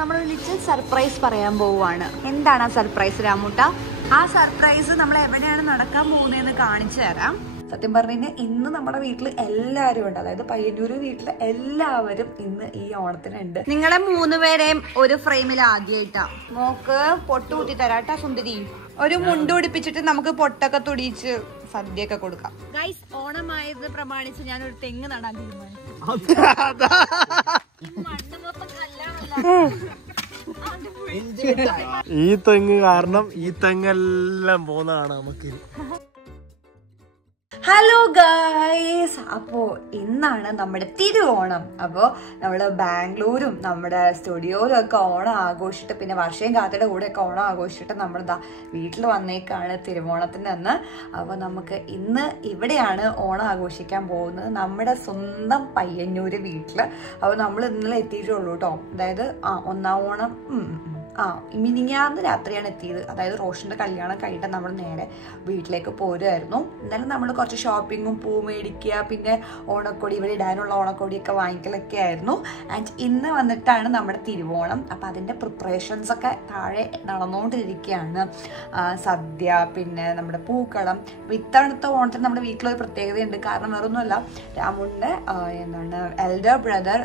നമ്മളൊരു little surprise പറയാൻ പോവുകയാണ്. എന്താണ് ആ സർപ്രൈസ് രാമൂട്ട? ആ സർപ്രൈസ് നമ്മൾ എവിടെയാണ് നടക്കാൻ പോകുന്നതെന്ന് കാണിച്ചു തരാം. സത്യം പറഞ്ഞു കഴിഞ്ഞാൽ ഇന്ന് നമ്മുടെ വീട്ടിൽ എല്ലാവരും ഉണ്ട്. അതായത് പയ്യന്നൂര് വീട്ടിലെ എല്ലാവരും ഇന്ന് ഈ ഓണത്തിനുണ്ട്. നിങ്ങളെ 3 പേരെയും ഒരു ഫ്രെയിമിൽ ആദ്യമായിട്ടാ. മോക്ക് പൊട്ട് കൂട്ടി തരാട്ടാ സുന്ദരി. ഒരു മുണ്ട് പിടിപ്പിച്ചിട്ട് നമുക്ക് പൊട്ടൊക്കെ തുടിച്ച് സദ്യയൊക്കെ കൊടുക്കാം. ഗൈസ്, ഓണമായത് പ്രമാണിച്ച് ഞാൻ ഒരു തെങ്ങ് നടാൻ തീരുമാനിച്ചു. ഈ തെങ്ങ് കാരണം ഈ തെങ്ങെല്ലാം പോകുന്നതാണ് നമുക്ക്. ഹലോ ഗൈസ്, അപ്പോ ഇന്നാണ് നമ്മുടെ തിരുവോണം. അപ്പോൾ നമ്മള് ബാംഗ്ലൂരും നമ്മുടെ സ്റ്റുഡിയോയിലും ഒക്കെ ഓണം ആഘോഷിച്ചിട്ട്, പിന്നെ വർഷയും കാത്തയുടെ കൂടെ ഒക്കെ ഓണം ആഘോഷിച്ചിട്ട് നമ്മളിതാ വീട്ടിൽ വന്നേക്കാണ് തിരുവോണത്തിന് അന്ന്. അപ്പോൾ നമുക്ക് ഇന്ന് ഇവിടെയാണ് ഓണം ആഘോഷിക്കാൻ പോകുന്നത്, നമ്മുടെ സ്വന്തം പയ്യന്നൂര് വീട്ടില്. അപ്പോൾ നമ്മൾ ഇന്നലെ എത്തിയിട്ടുള്ളൂ കേട്ടോ. അതായത് ഒന്നാം ഓണം മിനിഞ്ഞാന്ന് രാത്രിയാണ് എത്തിയത്. അതായത് റോഷന്റെ കല്യാണം കഴിഞ്ഞിട്ട് നമ്മൾ നേരെ വീട്ടിലേക്ക് പോരുമായിരുന്നു. എന്നാലും നമ്മൾ കുറച്ച് ഷോപ്പിങ്ങും പൂ മേടിക്കുക, പിന്നെ ഓണക്കൊടി, ഇവിടെ ഇടാനുള്ള ഓണക്കൊടിയൊക്കെ വാങ്ങിക്കലൊക്കെ ആയിരുന്നു. ആൻഡ് ഇന്ന് വന്നിട്ടാണ് നമ്മുടെ തിരുവോണം. അപ്പം അതിൻ്റെ പ്രിപ്പറേഷൻസ് ഒക്കെ താഴെ നടന്നുകൊണ്ടിരിക്കുകയാണ്. സദ്യ, പിന്നെ നമ്മുടെ പൂക്കളം. ഇത്തവണത്തെ ഓണത്തിന് നമ്മുടെ വീട്ടിലൊരു പ്രത്യേകതയുണ്ട്. കാരണം വേറൊന്നുമല്ല, രാമുവിൻ്റെ എന്താണ് എൽഡർ ബ്രദർ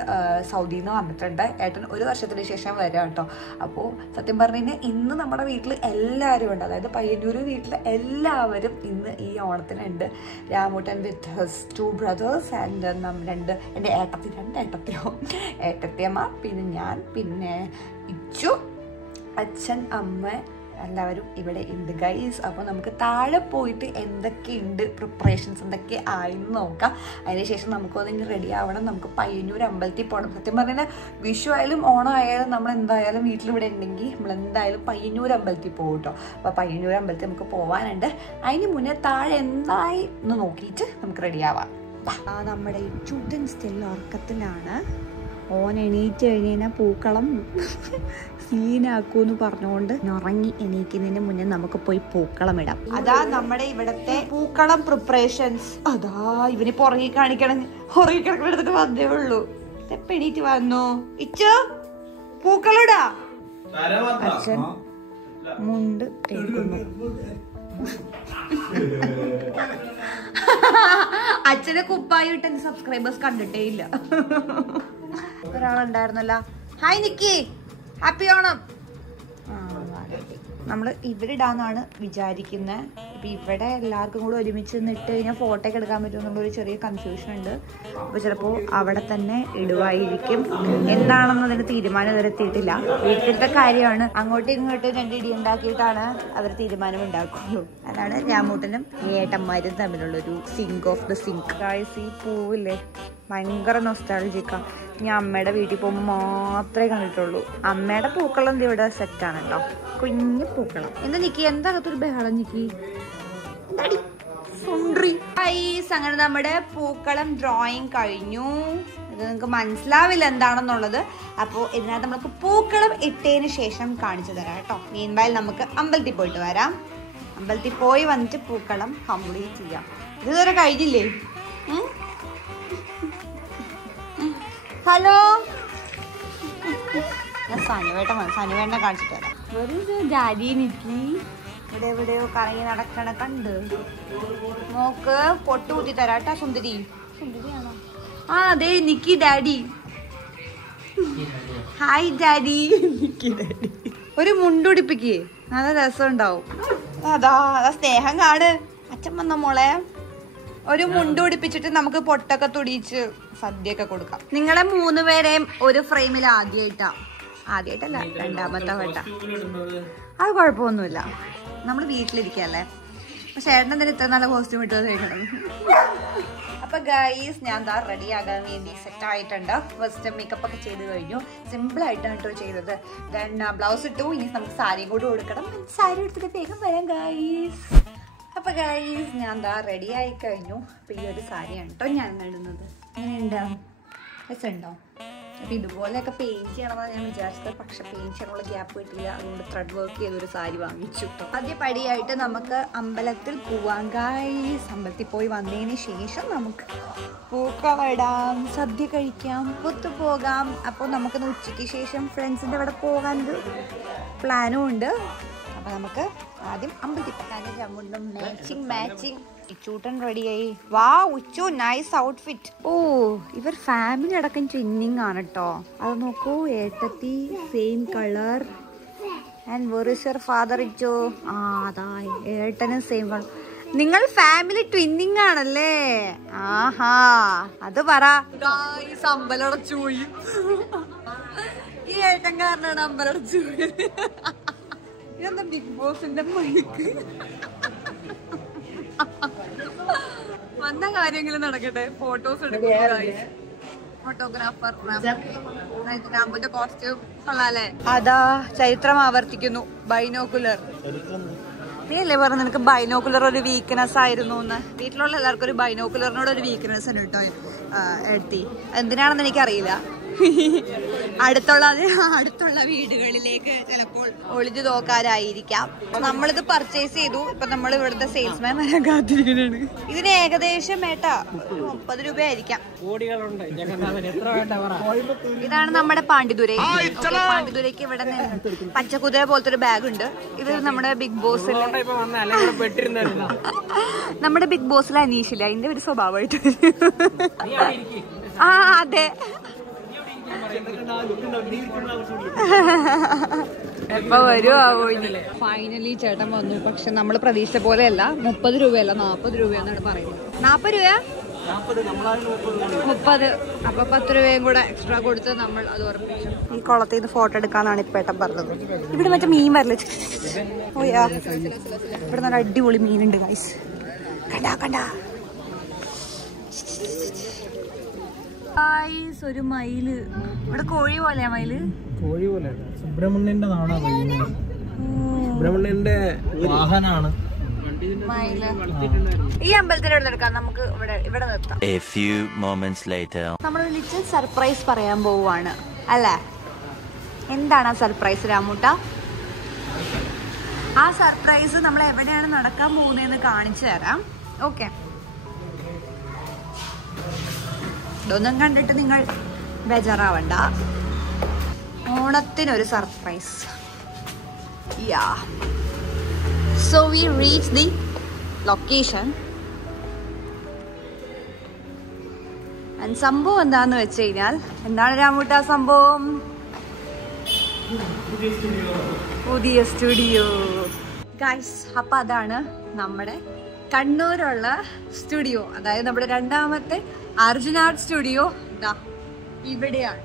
സൗദിയിൽ നിന്ന് വന്നിട്ടുണ്ട്. ഏട്ടൻ 1 വർഷത്തിന് ശേഷം വരാം കേട്ടോ. അപ്പോൾ സത്യം പറഞ്ഞു കഴിഞ്ഞാൽ ഇന്ന് നമ്മുടെ വീട്ടിൽ എല്ലാവരും ഉണ്ട്. അതായത് പയ്യന്നൂര് വീട്ടിലെ എല്ലാവരും ഇന്ന് ഈ ഓണത്തിനുണ്ട്. രാമൂട്ടൻ വിത്ത് ഹിസ് 2 ബ്രദേഴ്സ് ആൻഡ് എൻ്റെ ഏട്ടത്തിയമ്മ, പിന്നെ ഞാൻ, പിന്നെ ഇച്ചു, അച്ഛൻ, അമ്മ, എല്ലാവരും ഇവിടെ ഉണ്ട് ഗൈസ്. അപ്പോൾ നമുക്ക് താഴെ പോയിട്ട് എന്തൊക്കെയുണ്ട് പ്രിപ്പറേഷൻസ്, എന്തൊക്കെ ആയെന്ന് നോക്കാം. അതിനുശേഷം നമുക്കതിന് റെഡി ആവണം. നമുക്ക് പയ്യന്നൂർ അമ്പലത്തിൽ പോകണം. സത്യം പറഞ്ഞാൽ വിഷു ആയാലും ഓണം ആയാലും നമ്മൾ എന്തായാലും വീട്ടിലിവിടെ ഉണ്ടെങ്കിൽ നമ്മൾ എന്തായാലും പയ്യന്നൂർ അമ്പലത്തിൽ പോകും കേട്ടോ. അപ്പോൾ പയ്യന്നൂർ അമ്പലത്തിൽ നമുക്ക് പോകാനുണ്ട്. അതിന് മുന്നേ താഴെ എന്തായി എന്ന് നോക്കിയിട്ട് നമുക്ക് റെഡി ആവാം. നമ്മുടെ ഈ ചുട്ടൻ സ്റ്റിൽ ഉറക്കത്തിലാണ്. ഓൻ എണീറ്റ് കഴിഞ്ഞാൽ പൂക്കളം സീനാക്കൂന്ന് പറഞ്ഞുകൊണ്ട് ഉറങ്ങി എണീക്കുന്നതിന് മുന്നേ നമുക്ക് പോയി പൂക്കളം ഇടാം. അതാ നമ്മുടെ ഇവിടത്തെ പൂക്കളം പ്രിപ്പറേഷൻസ്. അതാ ഇവന് പുറകെ കാണിക്കണം എടുത്തിട്ട് വന്നേ ഉള്ളൂ. എപ്പ എണീറ്റ് വന്നു ഇച്ചോ? പൂക്കളം ഇടാ. അച്ഛൻ മുണ്ട് തേക്കുന്നു. അച്ഛനെ കുപ്പായി ഇട്ട് എന്റെ സബ്സ്ക്രൈബേഴ്സ് കണ്ടിട്ടേ ഇല്ല. ഒരാളുണ്ടായിരുന്നല്ല. Hi Nikki, happy Onam. നമ്മൾ ഇവിടെ ഇടാന്നാണ് വിചാരിക്കുന്നത്. ഇപ്പം ഇവിടെ എല്ലാവർക്കും കൂടെ ഒരുമിച്ച് നിന്നിട്ട് കഴിഞ്ഞാൽ ഫോട്ടോ ഒക്കെ എടുക്കാൻ പറ്റുമെന്നുള്ളൊരു ചെറിയ കൺഫ്യൂഷൻ ഉണ്ട്. അപ്പോൾ ചിലപ്പോൾ അവിടെ തന്നെ ഇടുവായിരിക്കും. എന്താണെന്നതിന് തീരുമാനം ഇതുവരെ എത്തിയിട്ടില്ല. വീട്ടിലത്തെ കാര്യമാണ്. അങ്ങോട്ടും ഇങ്ങോട്ടും 2 ഇടി ഉണ്ടാക്കിയിട്ടാണ് അവർ തീരുമാനം ഉണ്ടാക്കുള്ളൂ. അതാണ് രാമൂട്ടനും ഏട്ടന്മാരും തമ്മിലുള്ളൊരു sync of the sync. Guys, ഈ പൂവില്ലേ ഭയങ്കര നൊസ്റ്റാൾജിക്കാ. ഞാൻ അമ്മയുടെ വീട്ടിൽ പോകുമ്പോൾ മാത്രമേ കണ്ടിട്ടുള്ളൂ. അമ്മയുടെ പൂക്കളം ഇവിടെ സെറ്റാണ് കേട്ടോ. കുഞ്ഞു പൂക്കളം. എന്താ നിക്കി, എന്താ അകത്തൊരു ബഹളം നിക്കി? അങ്ങനെ നമ്മുടെ പൂക്കളം ഡ്രോയിങ് കഴിഞ്ഞു. ഇത് നിങ്ങൾക്ക് മനസ്സിലാവില്ല എന്താണെന്നുള്ളത്. അപ്പോൾ ഇതിനകത്ത് നമുക്ക് പൂക്കളം ഇട്ടതിന് ശേഷം കാണിച്ചു തരാം കേട്ടോ. മീൻവൈൽ നമുക്ക് അമ്പലത്തിൽ പോയിട്ട് വരാം. അമ്പലത്തിൽ പോയി വന്നിട്ട് പൂക്കളം കംപ്ലീറ്റ് ചെയ്യാം. ഇതുവരെ കഴിഞ്ഞില്ലേ? ഹലോ, ഞാൻ സനുവേട്ടനെ കാണിച്ചിട്ട് തരാം. ഒരു ജാതി നിക്കി ഇവിടെ എവിടെയോ കറങ്ങി നടക്കണ കണ്ട്. മോക്ക് പൊട്ട് കൂട്ടി തരാട്ടാ സുന്ദരി. സുന്ദരിയാണോ? അതെ Nikki daddy. Hi daddy. Nikki daddy. ഒരു മുണ്ടുടിപ്പിക്കേ, നല്ല രസം ഉണ്ടാവും. അതാ സ്നേഹം കാണ്. അച്ഛൻ വന്ന മോളെ. ഒരു മുണ്ട് പിടിപ്പിച്ചിട്ട് നമുക്ക് പൊട്ടൊക്കെ തുടിച്ച് സദ്യയൊക്കെ കൊടുക്കാം. നിങ്ങളെ 3 പേരെയും ഒരു ഫ്രെയിമിൽ ആദ്യമായിട്ടല്ല, 2ാമത്തെ വട്ട. അത് കുഴപ്പമൊന്നുമില്ല, നമ്മൾ വീട്ടിലിരിക്കല്ലേ. പക്ഷെ ഏട്ടനെന്തിനും ഇത്ര നല്ല കോസ്റ്റ്യൂം ഇട്ടത് കഴിക്കണം. അപ്പൊ ഗൈസ്, ഞാൻ ദാ റെഡി ആകാൻ വേണ്ടി സെറ്റ് ആയിട്ടുണ്ട്. ഫസ്റ്റ് മേക്കപ്പ് ഒക്കെ ചെയ്ത് കഴിഞ്ഞു. സിമ്പിൾ ആയിട്ടാണ് കേട്ടോ ചെയ്തത്. ദെൻ ബ്ലൗസ് ഇട്ടു. ഇനി നമുക്ക് സാരിയും കൂടി കൊടുക്കണം. സാരി എടുത്തിട്ട് വേഗം വരാം ഗൈസ്. അപ്പൊ ഗൈസ്, ഞാൻ ദാ റെഡി ആയി കഴിഞ്ഞു. അപ്പൊ ഈ ഒരു സാരിയാണ് കേട്ടോ ഞാൻ ഇടുന്നത്. എങ്ങനെയുണ്ടോ? രസമുണ്ടോ? അപ്പൊ ഇതുപോലെയൊക്കെ പെയിന്റ് ചെയ്യണമെന്നാണ് ഞാൻ വിചാരിച്ചത്. പക്ഷെ പെയിന്റ് ചെയ്യാനുള്ള ഗ്യാപ്പ് കിട്ടിയില്ല. അതുകൊണ്ട് ത്രെഡ് വർക്ക് ചെയ്തൊരു സാരി വാങ്ങിച്ചു. ആദ്യ പടിയായിട്ട് നമുക്ക് അമ്പലത്തിൽ പോവാം ഗൈസ്. അമ്പലത്തിൽ പോയി വന്നതിന് ശേഷം നമുക്ക് പൂക്കളമിടാം, സദ്യ കഴിക്കാം, ഒത്തുപോകാം. അപ്പോൾ നമുക്കിന്ന് ഉച്ചയ്ക്ക് ശേഷം ഫ്രണ്ട്സിൻ്റെ അവിടെ പോകാനൊരു പ്ലാനും ഉണ്ട്. അപ്പോൾ നമുക്ക് ആദ്യം അമ്പലത്തിൽ പോകാൻ മാച്ചിങ് ഇച്ചൂട്ടൻ റെഡിയായി. വാ ഉച്ചു, നൈസ് ഔട്ട്ഫിറ്റ്. ഓ ഇവർ ഫാമിലി അടക്കം ട്വിന്നിങ് ആണ് കേട്ടോ. അത് നോക്കൂ, ഏട്ടത്തി same colour. And were is your father Ichu? ആ അതാ ഏട്ടനും സെയിം കളർ. നിങ്ങൾ ഫാമിലി ട്വിന്നിങ് ആണല്ലേ? ആഹാ അത് പറ. അമ്പലടച്ചു പോയി. ഈ ഏട്ടൻ കാരനാണ് അമ്പലടച്ചു പോയത്. ഇതെന്താ ബിഗ് ബോസിന്റെ മൈക്ക്? വന്ന കാര്യങ്ങൾ നടക്കട്ടെ. ഫോട്ടോസ് എടുക്കും. ഫോട്ടോഗ്രാഫർ റാമ്പിന്റെ കോസ്റ്റ്യൂം കൊള്ളാല്ലേ? അതാ ചരിത്രം ആവർത്തിക്കുന്നു. ബൈനോക്കുലർ. നീ അല്ലേ പറഞ്ഞു നിനക്ക് ബൈനോക്കുലർ ഒരു വീക്ക്നെസ് ആയിരുന്നു എന്ന്? വീട്ടിലുള്ള എല്ലാവർക്കും ഒരു ബൈനോക്കുലറിനോട് ഒരു വീക്ക്നെസ് ഉണ്ട് കേട്ടോ എടുത്തി. എന്തിനാണെന്ന് എനിക്കറിയില്ല. അടുത്തുള്ള വീടുകളിലേക്ക് ചിലപ്പോൾ ഒളിഞ്ഞു നോക്കാനായിരിക്കാം. നമ്മളിത് പർച്ചേസ് ചെയ്തു. ഇപ്പൊ നമ്മൾ ഇവിടുത്തെ സെയിൽസ്മാൻ വരാൻ കാത്തിരിക്കുന്നതാണ്. ഇതിന് ഏകദേശം 30 രൂപയായിരിക്കാം. ഇതാണ് നമ്മുടെ പാണ്ടിതുരൈ. പാണ്ടിതുരൈക്ക് ഇവിടെ പച്ചക്കുതിര പോലത്തെ ഒരു ബാഗ് ഉണ്ട്. ഇത് നമ്മുടെ ബിഗ് ബോസിൽ അനീഷില്ല. അതിന്റെ ഒരു സ്വഭാവമായിട്ട്. ആ അതെ, എപ്പോ വരുമോ ഇനി. ഫൈനലി ചേട്ടൻ വന്നു. പക്ഷെ നമ്മൾ പ്രതീക്ഷിച്ച പോലെയല്ല. 30 രൂപയല്ല 40 രൂപയെന്നാണ് പറയുന്നത്. 40 രൂപ 30. അപ്പൊ 10 രൂപയും കൂടെ എക്സ്ട്രാ കൊടുത്ത് നമ്മൾ അത് ഉറപ്പിച്ചു. ഈ കുളത്തിൽ നിന്ന് ഫോട്ടോ എടുക്കാന്നാണ് ഇപ്പൊ ഏട്ടൻ പറഞ്ഞത്. ഇവിടെ മറ്റേ മീൻ വരല്ലേ? ഓയാ, ഇവിടെ നല്ല അടിപൊളി മീനുണ്ട് ഗൈസ്. കണ്ടാ ഒരു മയില്. ഇവിടെ കോഴി പോലെയാ മയില്? കോഴി പോലെ. സുബ്രഹ്മണ്യന്റെ നാടാ മയില്. സുബ്രഹ്മണ്യന്റെ വാഹനാണ് മയില്. ഈ അമ്പലത്തിന്റെ അടുത്ത് എടുക്കാം. നമുക്ക് ഇവിടെ നിർത്താം. നമ്മളൊരു ലിറ്റിൽ സർപ്രൈസ് പറയാൻ പോവാണ് അല്ലേ? എന്താണ് ആ സർപ്രൈസ് രാമൂട്ട? ആ സർപ്രൈസ് നമ്മൾ എവിടെയാണ് നടക്കാൻ പോകുന്നതെന്ന് കാണിച്ചു തരാം. ഓക്കെ, ഇതൊന്നും കണ്ടിട്ട് നിങ്ങൾ ബേജാറാവണ്ട. ഓണത്തിനൊരു surprise. Yeah, so we reach the location. And സംഭവം എന്താന്ന് വെച്ച് കഴിഞ്ഞാൽ, എന്താണ് രാമൂട്ട സംഭവം? പുതിയ സ്റ്റുഡിയോ ഗൈസ്. അപ്പൊ അതാണ് നമ്മുടെ കണ്ണൂരുള്ള സ്റ്റുഡിയോ. അതായത് നമ്മുടെ രണ്ടാമത്തെ അർജുൻ ആർട്ട് സ്റ്റുഡിയോ ഇവിടെയാണ്.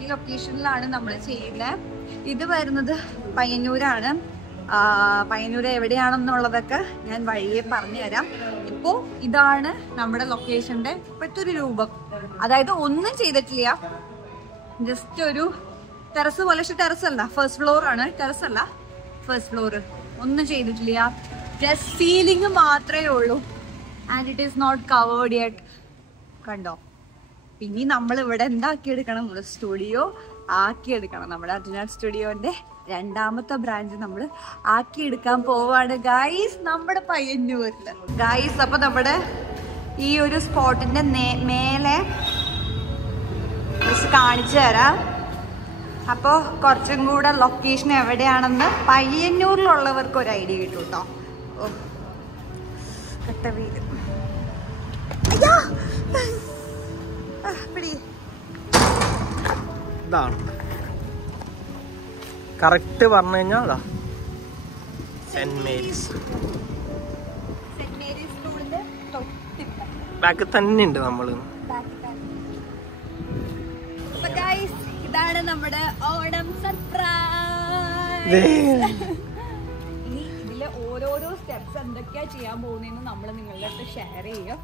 ഈ ലൊക്കേഷനിലാണ് നമ്മൾ ചെയ്യുന്നത്. ഇത് വരുന്നത് പയ്യന്നൂരാണ്. പയ്യന്നൂർ എവിടെയാണെന്നുള്ളതൊക്കെ ഞാൻ വഴിയെ പറഞ്ഞു തരാം. ഇപ്പോ ഇതാണ് നമ്മുടെ ലൊക്കേഷന്റെ ഇപ്പോഴത്തെ ഒരു രൂപം. അതായത് ഒന്നും ചെയ്തിട്ടില്ല, ജസ്റ്റ് ഒരു ടെറസ് പോലെ. പക്ഷെ ടെറസ് അല്ല, ഫസ്റ്റ് ഫ്ലോർ ആണ്. ടെറസ് അല്ല, ഫസ്റ്റ് ഫ്ലോർ. ഒന്നും ചെയ്തിട്ടില്ല, ജസ്റ്റ് സീലിംഗ് മാത്രമേ ഉള്ളൂ. And it is not covered yet. കണ്ടോ? പിന്നെ നമ്മൾ ഇവിടെ എന്താക്കിയെടുക്കണം? നമ്മുടെ സ്റ്റുഡിയോ ആക്കിയെടുക്കണം. നമ്മുടെ അർജുൻ ആർട്ട് സ്റ്റുഡിയോന്റെ രണ്ടാമത്തെ ബ്രാഞ്ച് നമ്മൾ ആക്കിയെടുക്കാൻ പോവാണ് ഗൈസ്, നമ്മുടെ പയ്യന്നൂരില് ഗൈസ്. അപ്പൊ നമ്മുടെ ഈ ഒരു സ്പോട്ടിന്റെ മേലെ കാണിച്ചു തരാം. അപ്പോൾ കുറച്ചും കൂടെ ലൊക്കേഷൻ എവിടെയാണെന്ന് പയ്യന്നൂരിലുള്ളവർക്ക് ഒരു ഐഡിയ കിട്ടും കേട്ടോ. ഓ കട്ട വീട്. ഇതാണ് കറക്റ്റ് പറഞ്ഞു കഴിഞ്ഞാൽ സെന്റ് മേരീസ് സ്കൂളിന്റെ ബാക്കിൽ തന്നെ ഉണ്ട് നമ്മള്. ഇതാണ് നമ്മുടെ ഓണം സർപ്രൈസ്. ഇനി ഇതിലെ ഓരോരോ സ്റ്റെപ്സ് എന്തൊക്കെയാ ചെയ്യാൻ പോകുന്നതെന്ന് നമ്മൾ നിങ്ങളുടെ അടുത്ത് ഷെയർ ചെയ്യും.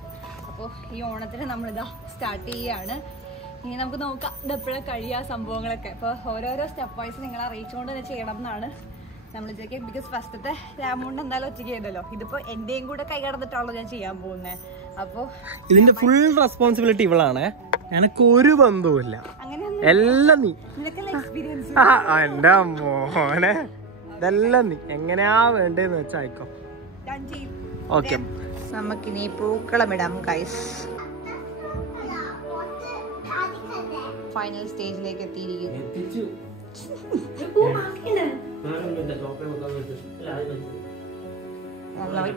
അപ്പോൾ ഈ ഓണത്തിന് നമ്മളിതാ സ്റ്റാർട്ട് ചെയ്യാണ്. ഇനി നമുക്ക് നോക്കാം ഇതെപ്പോഴും കഴിയാ സംഭവങ്ങളൊക്കെ. അപ്പോൾ ഓരോരോ സ്റ്റെപ്പ് വൈസ് നിങ്ങളെ അറിയിച്ചുകൊണ്ട് തന്നെ ചെയ്യണം എന്നാണ് നമ്മൾ വിചാരിക്കുക. ബിക്കോസ് ഫസ്റ്റത്തെ രാമോണ്ട് എന്തായാലും ഒറ്റയ്ക്ക് ചെയ്തല്ലോ. ഇതിപ്പോൾ എന്റെയും കൂടെ കൈ കടന്നിട്ടാണല്ലോ ഞാൻ ചെയ്യാൻ പോകുന്നത്. അപ്പോൾ ഇതിന്റെ ഫുൾ റെസ്പോൺസിബിലിറ്റി ഇവളാണ്. എനക്കൊരു ബന്ധവുമില്ല, എല്ലാം നീ. എന്റെ മോനെ, ഇതെല്ലാം നീ എങ്ങനെയാ വേണ്ടതെന്ന് വെച്ചാ ആയിക്കോ. ഓക്കെ, നമുക്കിനി പൂക്കളമിടാം ഗൈസ്. ഫൈനൽ സ്റ്റേജിലേക്ക് എത്തിയിരിക്കുന്നു.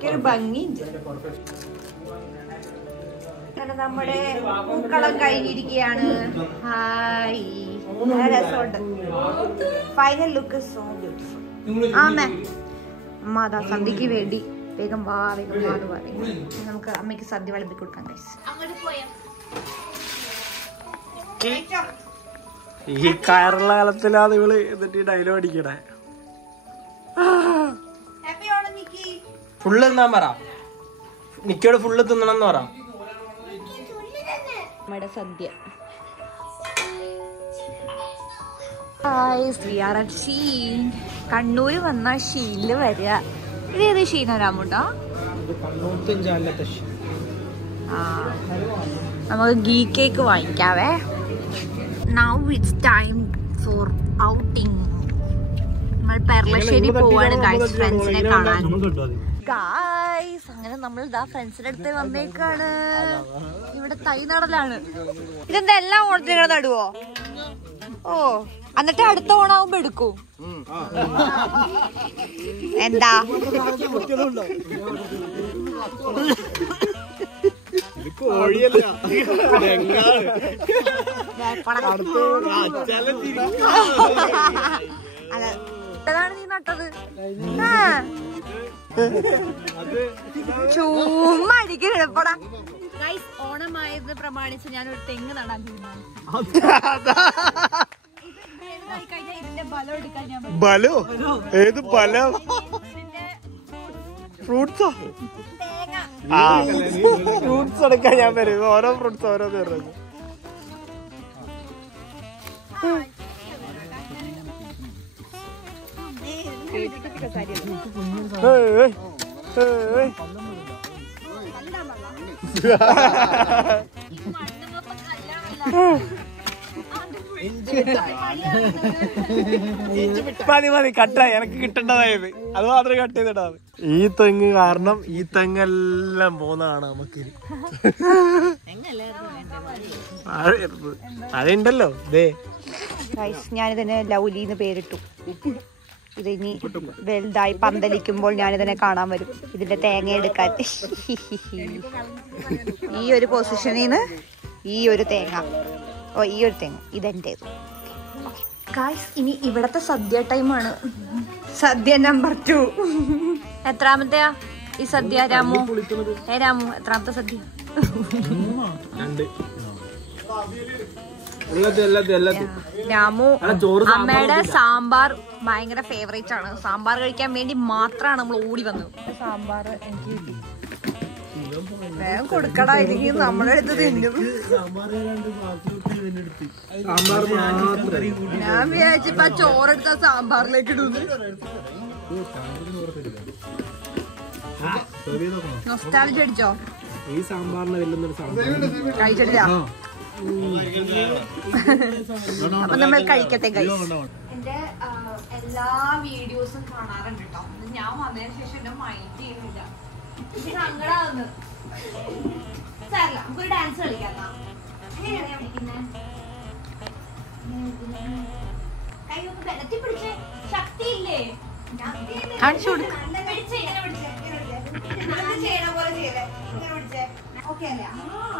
ഒരു ഭംഗിയുണ്ട്. നമ്മുടെ പൂക്കളം കഴിഞ്ഞിരിക്കുകയാണ്. ഹായ്, രസമുണ്ട്. Final look so beautiful. ആമേ അമ്മ അതാ സന്ധ്യക്ക് വേണ്ടി വേഗം വാ വേഗം വാ എന്ന് പറയും. നമുക്ക് അമ്മയ്ക്ക് സദ്യ വിളമ്പി കൊടുക്കാം ഗൈസ്. ഈ കയറുള്ള കാലത്തിലാണ് ഇവള് എന്നിട്ട് ഈ ഡയലോഗ് അടിക്കണേ. ഫുള്ള് തിന്നാൻ പറ, നിക്കോട് ഫുള്ള് തിന്നണം എന്ന് പറ. നമ്മുടെ സദ്യ. കണ്ണൂര് വന്ന ഷീല് വരിക. ഇതേത് ഷീന രാമുട്ടോ? നമുക്ക് ഗീ കേക്ക് വാങ്ങിക്കാവേ. Now it's time for outing. നമ്മൾ പെർളശ്ശേരി പോവാണ് ഗൈസ്, ഫ്രണ്ട്സിനെ കാണാൻ. ഗൈസ് അങ്ങനെ നമ്മൾ ഇതാ ഫ്രണ്ട്സിന്റെ അടുത്ത് വന്നേക്കാണ്. ഇവിടെ തൈ നടലാണ്. ഇതെന്താ എല്ലാം ഓണത്തിന് നടുവോ? ഓ, എന്നിട്ട് അടുത്ത ഓണാവുമ്പോ എടുക്കും. എന്താ അതാണ് നീ നട്ടത്? ചുമ്മാ അടിക്കണപ്പടാ. ഓണമായത് പ്രമാണിച്ച് ഞാനൊരു തെങ്ങ് നടാൻ തീരുമാനിച്ചു. ഇതിന്റെ ബലം എടുക്കാൻ ഞാൻ. ബലോ? ഏത് ബലം? ഫ്രൂട്ട്സോ? ഫ്രൂട്ട്സ് എടുക്കാൻ ഞാൻ വരും. ഓരോ ഫ്രൂട്ട്സ് ഓരോ തരുന്നത്. മതി മതി, കട്ടായി. എനിക്ക് കിട്ടേണ്ടതായത് അത് മാത്രമേ കട്ട് ചെയ്തിട്ടാ. ഈ തെങ്ങ് കാരണം ഈ തെങ്ങെല്ലാം പോന്നതാണ് നമുക്ക്. അതുണ്ടല്ലോ ദേ. ഞാനിതിന് ലൗലിന്ന് പേരിട്ടു. ഇതിനി വലുതായി പന്തലിക്കുമ്പോൾ ഞാനിതിനെ കാണാൻ വരും, ഇതിന്റെ തേങ്ങ എടുക്കാൻ. ഈ ഒരു പൊസിഷനിൽ നിന്ന് ഈ ഒരു തേങ്ങ, ഓ ഈ ഒരു തേങ്ങ ഇതെന്റേത്. ഗായ്സ് ഇനി ഇവിടത്തെ സദ്യ ടൈമാണ്. സദ്യ നമ്പർ 2. എത്രാമത്തെയാ ഈ സദ്യ രാമു? രാമു എത്രാമത്തെ സദ്യ? രാമു അമ്മയുടെ സാമ്പാർ ഭയങ്കര ഫേവറേറ്റ് ആണ്. സാമ്പാർ കഴിക്കാൻ വേണ്ടി മാത്രമാണ് നമ്മൾ ഓടി വന്നത്. സാമ്പാർ എനിക്ക് കിട്ടി. വേഗം കൊടുക്കടാ, ഇല്ലെങ്കിൽ നമ്മുടെ അടുത്ത് തിന്നും. ഞാൻ വിചാരിച്ചപ്പോ ചോറെടുത്ത സാമ്പാറിലേക്ക് ഇടുന്നു. നൊസ്റ്റാൾജി അടിച്ചോ? ഈ സാമ്പാറിന് കഴിച്ചിട്ടില്ല. അപ്പൊ നമ്മൾ കഴിക്കട്ടെ ഗൈസ്. എന്റെ എല്ലാ വീഡിയോസും കാണാറുണ്ട് കേട്ടോ. ഞാൻ വന്നതിന് ശേഷം എന്നെ മൈൻഡ് ചെയ്യുന്നില്ല. സങ്കടാവുന്നു. സാരല്ല, നമുക്കൊരു ഡാൻസ് കളിക്കാം. എങ്ങനെയാണ് ഞാൻ പിടിക്കുന്നത്? കൈയൊക്കെ ബലത്തിൽ പിടിച്ച് ശക്തിയില്ലേ? കാണിച്ചു കൊടുക്കും.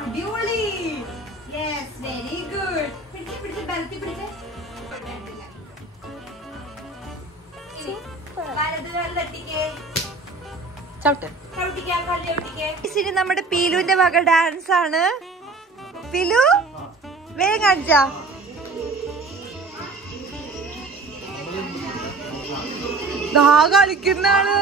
അടിപൊളി. Yes, very good. പിടിച്ച് പിടിച്ച് ബലത്തിൽ പിടിച്ച്. ഇനി നമ്മുടെ പീലുവിന്റെ വക ഡാൻസ് ആണ്. പീലു വേഗം കാണിച്ചാ. കളിക്കുന്നാണ്.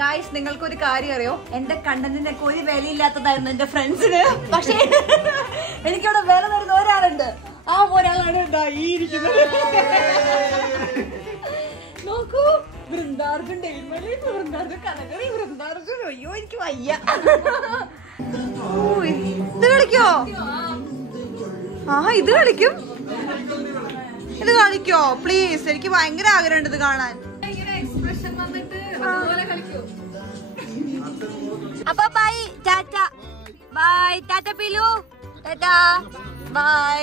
ഗായ്സ് നിങ്ങൾക്കൊരു കാര്യം അറിയോ? എന്റെ കണ്ടന്റിനൊക്കെ ഒരു വിലയില്ലാത്തതായിരുന്നു എന്റെ ഫ്രണ്ട്സിന്. പക്ഷെ എനിക്കവിടെ വില തരുന്ന ഒരാളുണ്ട്. ആ ഒരാളാണ് ഈ ഇരിക്കുന്നത്. നോക്കൂ, വൃന്ദാർജുൻ ഡെയിമലി വൃന്ദാർജുൻ കഥകളി വൃന്ദാർജുൻ. അയ്യോ എനിക്ക് വയ്യ. ഇത് കളിക്കോ? ഇത് കളിക്കും. ഇത് കളിക്കോ പ്ലീസ്? എനിക്ക് ഭയങ്കര ആഗ്രഹമുണ്ട് ഇത് കാണാൻ. എക്സ്പ്രഷൻ വന്നിട്ട് അതുപോലെ കളിക്കോ? അപ്പൊ bye tata. Bye tata Pilu. Tata by.